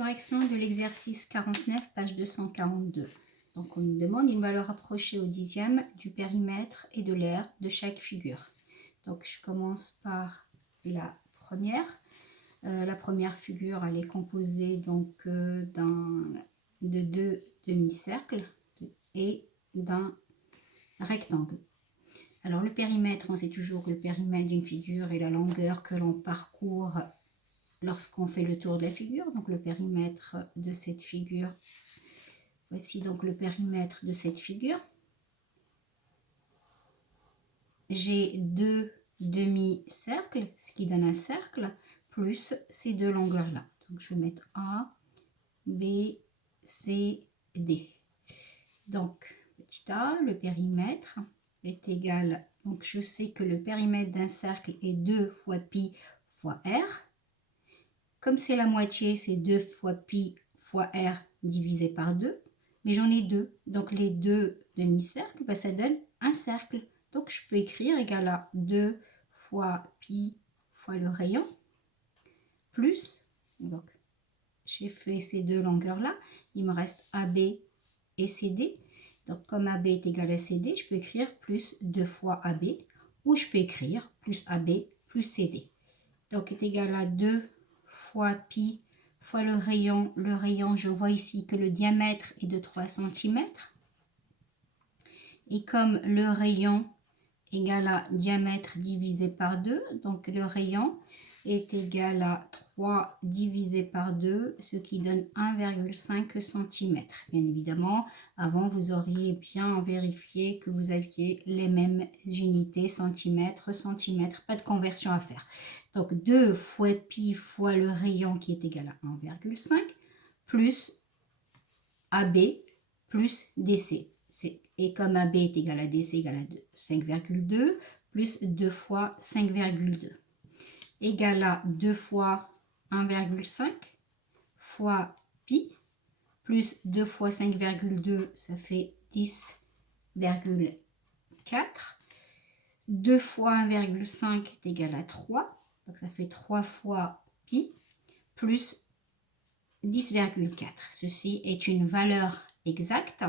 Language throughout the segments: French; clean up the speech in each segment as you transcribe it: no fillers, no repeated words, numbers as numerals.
correction de l'exercice 49, page 242. Donc, on nous demande une valeur approchée au dixième du périmètre et de l'aire de chaque figure. Donc, je commence par la première. La première figure, elle est composée donc de deux demi-cercles et d'un rectangle. Alors, le périmètre, on sait toujours que le périmètre d'une figure est la longueur que l'on parcourt lorsqu'on fait le tour de la figure. Donc, le périmètre de cette figure, voici donc le périmètre de cette figure. J'ai deux demi-cercles, ce qui donne un cercle, plus ces deux longueurs-là. Donc, je vais mettre A, B, C, D. Donc, petit a, le périmètre est égal, donc je sais que le périmètre d'un cercle est 2 fois pi fois r. Comme c'est la moitié, c'est 2 fois pi fois r divisé par 2. Mais j'en ai deux, donc les deux demi-cercles, ben ça donne un cercle. Donc je peux écrire égal à 2 fois pi fois le rayon, plus, donc j'ai fait ces deux longueurs-là, il me reste AB et CD. Donc comme AB est égal à CD, je peux écrire plus 2 fois AB, ou je peux écrire plus AB plus CD. Donc est égal à 2 fois pi fois le rayon. Le rayon, je vois ici que le diamètre est de 3 cm. Et comme le rayon égal à diamètre divisé par 2, donc le rayon est égal à 3 divisé par 2, ce qui donne 1,5 cm. Bien évidemment, avant, vous auriez bien vérifié que vous aviez les mêmes unités, centimètres, centimètres, pas de conversion à faire. Donc 2 fois pi fois le rayon qui est égal à 1,5 plus AB plus DC. Et comme AB est égal à DC égal à 5,2 plus 2 fois 5,2 égale à 2 fois 1,5 fois pi plus 2 fois 5,2, ça fait 10,4. 2 fois 1,5 est égal à 3, donc ça fait 3 fois pi plus 10,4. Ceci est une valeur exacte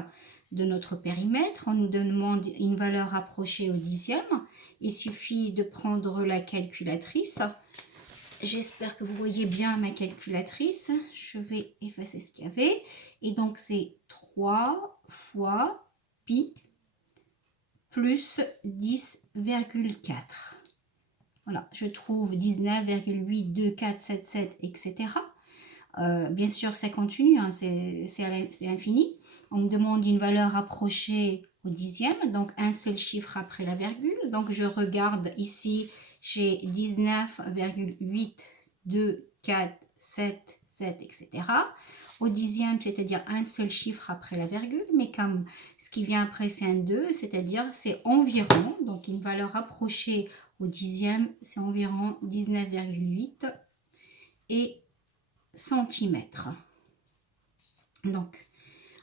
de notre périmètre. On nous demande une valeur approchée au dixième. Il suffit de prendre la calculatrice. J'espère que vous voyez bien ma calculatrice. Je vais effacer ce qu'il y avait. Et donc, c'est 3 fois pi plus 10,4. Voilà, je trouve 19,82477, etc. Bien sûr, ça continue, hein, c'est infini. On me demande une valeur approchée au dixième, donc un seul chiffre après la virgule. Donc, je regarde ici, j'ai 19,8247, etc. Au dixième, c'est-à-dire un seul chiffre après la virgule, mais comme ce qui vient après, c'est un 2, c'est-à-dire c'est environ, donc une valeur approchée au dixième, c'est environ 19,8 et centimètres. Donc,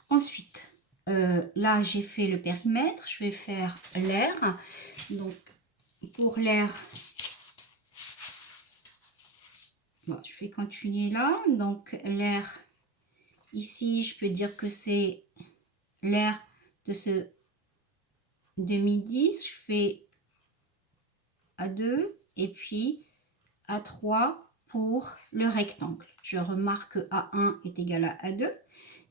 ensuite, là, j'ai fait le périmètre. Je vais faire l'aire. Donc, pour l'aire, bon, je vais continuer là. Donc, l'aire, ici, je peux dire que c'est l'aire de ce demi-10. Je fais A2 et puis A3 pour le rectangle. Je remarque que A1 est égal à A2.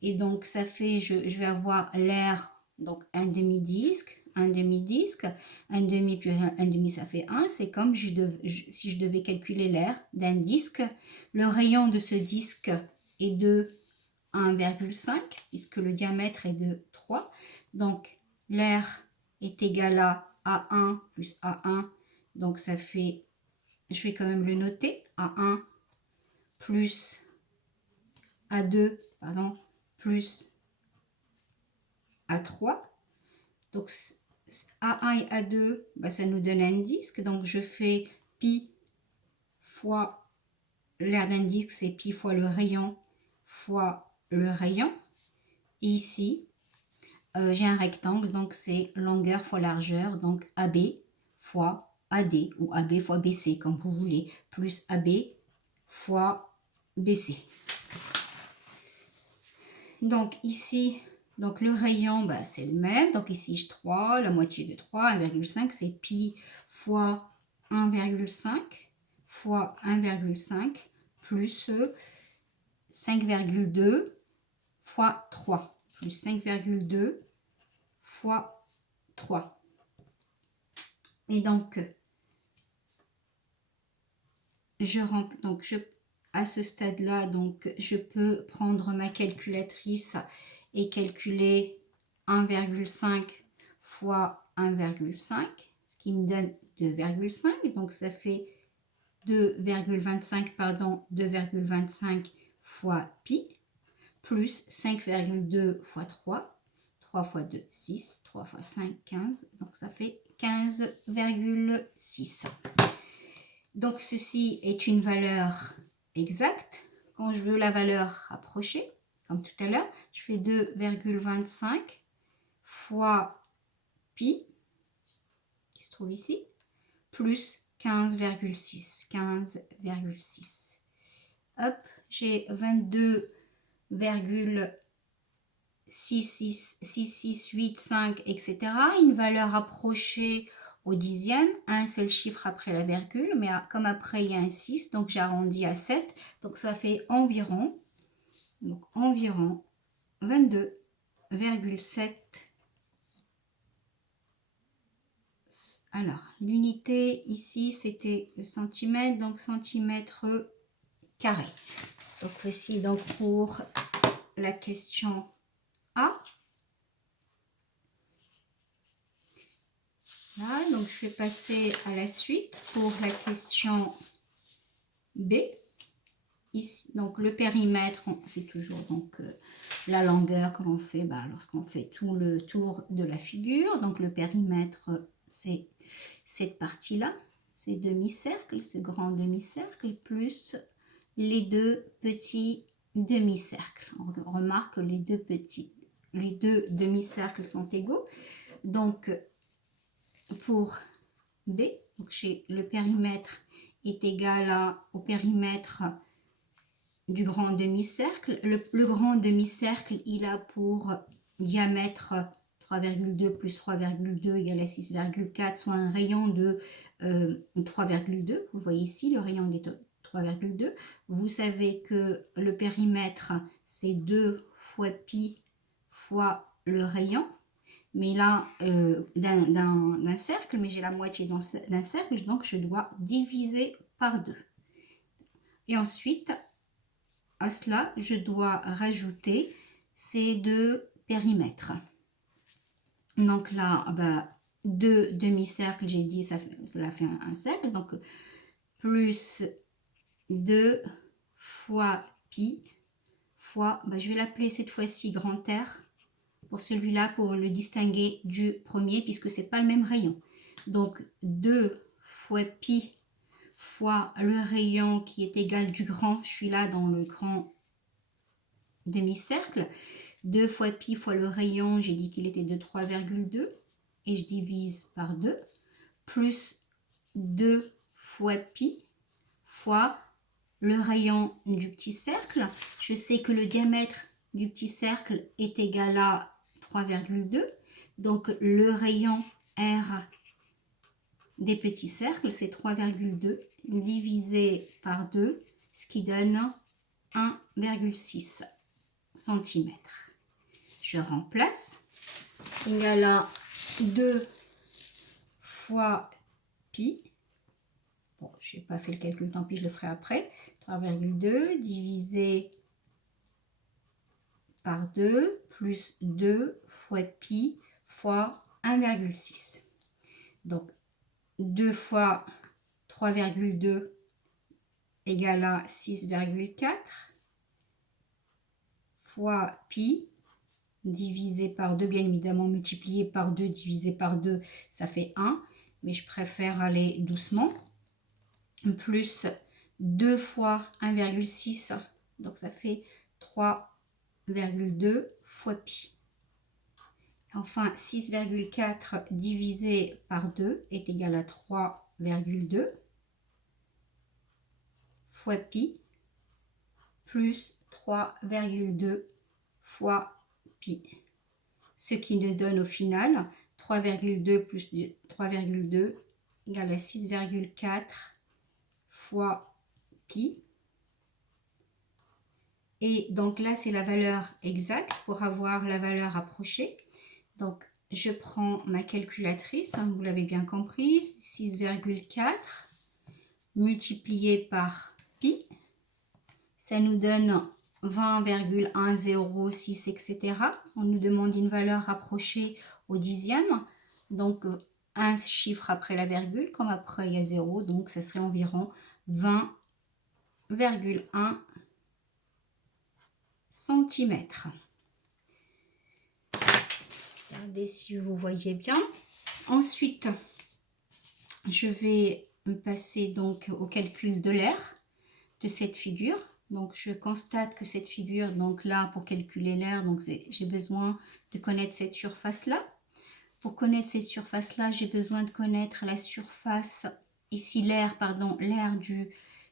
Et donc, ça fait, je vais avoir l'aire, donc un demi-disque, un demi-disque, un demi plus un demi, ça fait 1. C'est comme si je devais calculer l'aire d'un disque. Le rayon de ce disque est de 1,5, puisque le diamètre est de 3. Donc, l'aire est égal à A1 plus A1. Donc, ça fait, je vais quand même le noter, A1 plus A2, pardon, plus A3. Donc, A1 et A2, bah, ça nous donne un disque. Donc, je fais pi fois l'aire d'un disque, c'est pi fois le rayon fois le rayon. Et ici, j'ai un rectangle, donc c'est longueur fois largeur. Donc, AB fois AD ou AB fois BC, comme vous voulez, plus AB fois BC. Donc ici, donc le rayon, bah, c'est le même. Donc ici, j'ai 3, la moitié de 3, 1,5, c'est pi fois 1,5 fois 1,5 plus 5,2 fois 3, plus 5,2 fois 3. Et donc, à ce stade-là, donc, je peux prendre ma calculatrice et calculer 1,5 fois 1,5, ce qui me donne 2,5. Donc, ça fait 2,25, pardon, 2,25 fois pi, plus 5,2 fois 3. 3 fois 2, 6. 3 fois 5, 15. Donc, ça fait 15,6. Donc, ceci est une valeur exacte. Quand je veux la valeur rapprochée, comme tout à l'heure, je fais 2,25 fois pi, qui se trouve ici, plus 15,6. 15,6. Hop, j'ai 22,6685, etc. Une valeur approchée au dixième, un seul chiffre après la virgule, mais comme après il y a un 6, donc j'arrondis à 7, donc ça fait environ 22,7. Alors, l'unité ici, c'était le centimètre, donc centimètre carré. Donc voici donc pour la question A. Là, donc je vais passer à la suite pour la question B. Ici, donc le périmètre, c'est toujours donc la longueur que l'on fait lorsqu'on fait tout le tour de la figure. Donc le périmètre, c'est cette partie-là, ce demi-cercle, ce grand demi-cercle, plus les deux petits demi-cercles. On remarque que les deux demi-cercles sont égaux. Donc pour B, donc le périmètre est égal au périmètre du grand demi-cercle. Le grand demi-cercle, il a pour diamètre 3,2 plus 3,2 égale à 6,4, soit un rayon de 3,2. Vous voyez ici le rayon des 3,2. Vous savez que le périmètre, c'est 2 fois pi fois le rayon. Mais là, d'un cercle, mais j'ai la moitié d'un cercle, donc je dois diviser par 2. Et ensuite, à cela, je dois rajouter ces deux périmètres. Donc là, 2 demi-cercles, j'ai dit, cela fait un cercle. Donc, plus 2 fois pi fois, je vais l'appeler cette fois-ci grand R, pour celui-là, pour le distinguer du premier, puisque ce n'est pas le même rayon. Donc, 2 fois pi fois le rayon qui est égal du grand, je suis là dans le grand demi-cercle, 2 fois pi fois le rayon, j'ai dit qu'il était de 3,2, et je divise par 2, plus 2 fois pi fois le rayon du petit cercle. Je sais que le diamètre du petit cercle est égal à 3,2. Donc, le rayon R des petits cercles, c'est 3,2 divisé par 2, ce qui donne 1,6 cm. Je remplace. Égal à 2 fois pi. Bon, je n'ai pas fait le calcul, tant pis, je le ferai après. 3,2 divisé par 2 plus 2 fois pi fois 1,6. Donc, 2 fois 3,2 égale à 6,4 fois pi divisé par 2, bien évidemment multiplié par 2 divisé par 2, ça fait 1, mais je préfère aller doucement, plus 2 fois 1,6, donc ça fait 3,2 fois pi. Enfin, 6,4 divisé par 2 est égal à 3,2 fois pi plus 3,2 fois pi. Ce qui nous donne au final 3,2 plus 3,2 égale à 6,4 fois pi. Et donc là, c'est la valeur exacte pour avoir la valeur approchée. Donc, je prends ma calculatrice, hein, vous l'avez bien compris, 6,4 multiplié par pi. Ça nous donne 20,106, etc. On nous demande une valeur rapprochée au dixième. Donc, un chiffre après la virgule, comme après il y a 0. Donc, ça serait environ 20,1 centimètres. Regardez si vous voyez bien. Ensuite, je vais me passer donc au calcul de l'aire de cette figure. Donc, je constate que cette figure, donc là, pour calculer l'aire, donc j'ai besoin de connaître cette surface-là. Pour connaître cette surface-là, j'ai besoin de connaître la surface, ici l'aire, pardon, l'aire du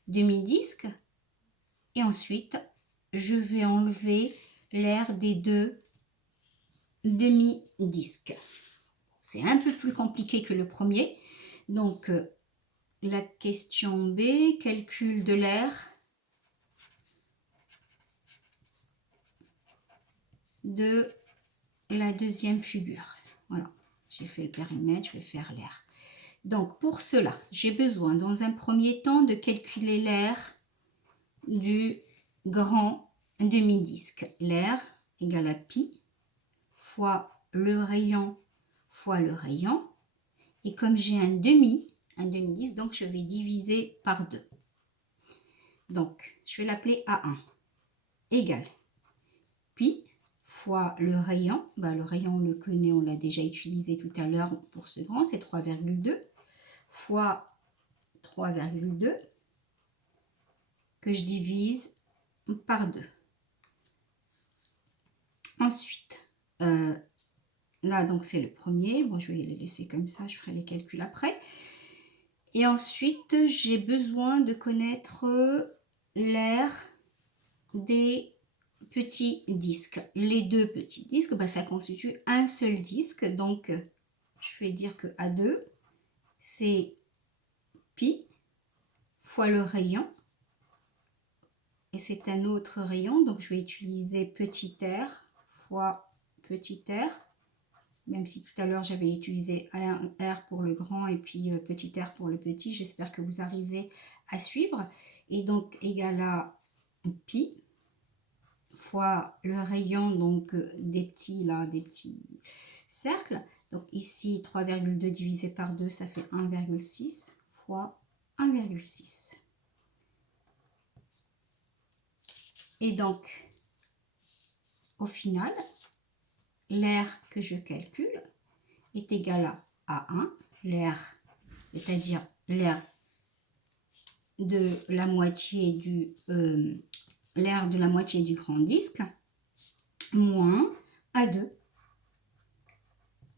demi-disque. Et ensuite, je vais enlever l'aire des deux demi-disques. C'est un peu plus compliqué que le premier. Donc, la question B, calcul de l'aire de la deuxième figure. Voilà, j'ai fait le périmètre, je vais faire l'aire. Donc, pour cela, j'ai besoin, dans un premier temps, de calculer l'aire du grand demi-disque. L'aire égale à pi fois le rayon fois le rayon. Et comme j'ai un demi-disque, donc je vais diviser par 2. Donc, je vais l'appeler A1 égale pi fois le rayon. Le rayon, on le connaît, on l'a déjà utilisé tout à l'heure pour ce grand, c'est 3,2 fois 3,2 que je divise par 2. Ensuite, là, donc c'est le premier. Bon, je vais les laisser comme ça, je ferai les calculs après. Et ensuite, j'ai besoin de connaître l'aire des petits disques. Les deux petits disques, ça constitue un seul disque. Donc, je vais dire que A2, c'est pi fois le rayon. Et c'est un autre rayon. Donc, je vais utiliser petit r fois petit r. Même si tout à l'heure, j'avais utilisé un R pour le grand et puis petit r pour le petit. J'espère que vous arrivez à suivre. Et donc, égal à pi fois le rayon donc des petits cercles. Donc ici, 3,2 divisé par 2, ça fait 1,6 fois 1,6. Et donc, au final, l'aire que je calcule est égal à A1, l'aire, c'est-à-dire l'aire de la moitié du grand disque, moins A2,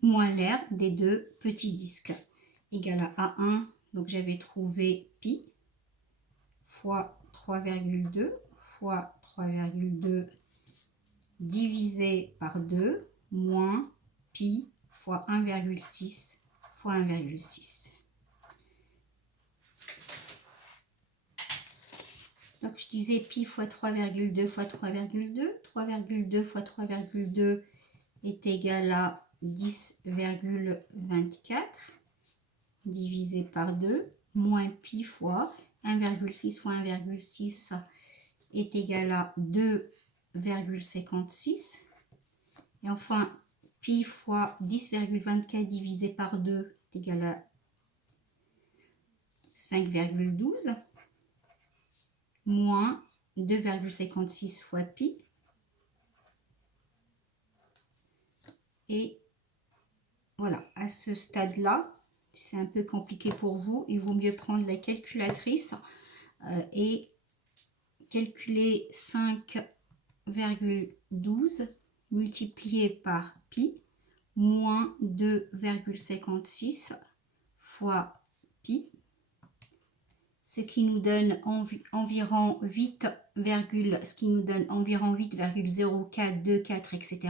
moins l'aire des deux petits disques, égal à A1. Donc j'avais trouvé pi fois 3,2 fois 3,2 divisé par 2 moins pi fois 1,6 fois 1,6. Donc je disais pi fois 3,2 fois 3,2. 3,2 fois 3,2 est égal à 10,24 divisé par 2 moins pi fois 1,6 fois 1,6 est égal à 2,56. Et enfin, pi fois 10,24 divisé par 2 est égal à 5,12 moins 2,56 fois pi. Et voilà, à ce stade-là, c'est un peu compliqué pour vous, il vaut mieux prendre la calculatrice et calculer 5,12 multiplié par pi moins 2,56 fois pi. ce qui nous donne environ 8, ce qui nous donne environ 8,0424, etc.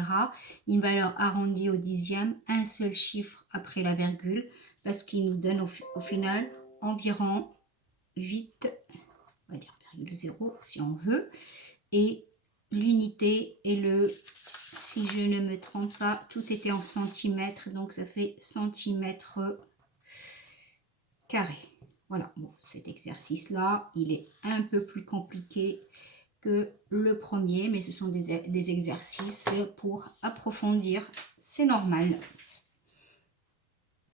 Une valeur arrondie au dixième, un seul chiffre après la virgule, parce qu'il nous donne au final environ 8, on va dire 0 si on veut, et l'unité et le, si je ne me trompe pas, tout était en centimètres, donc ça fait centimètres carrés. Voilà, bon, cet exercice-là, il est un peu plus compliqué que le premier, mais ce sont des exercices pour approfondir, c'est normal.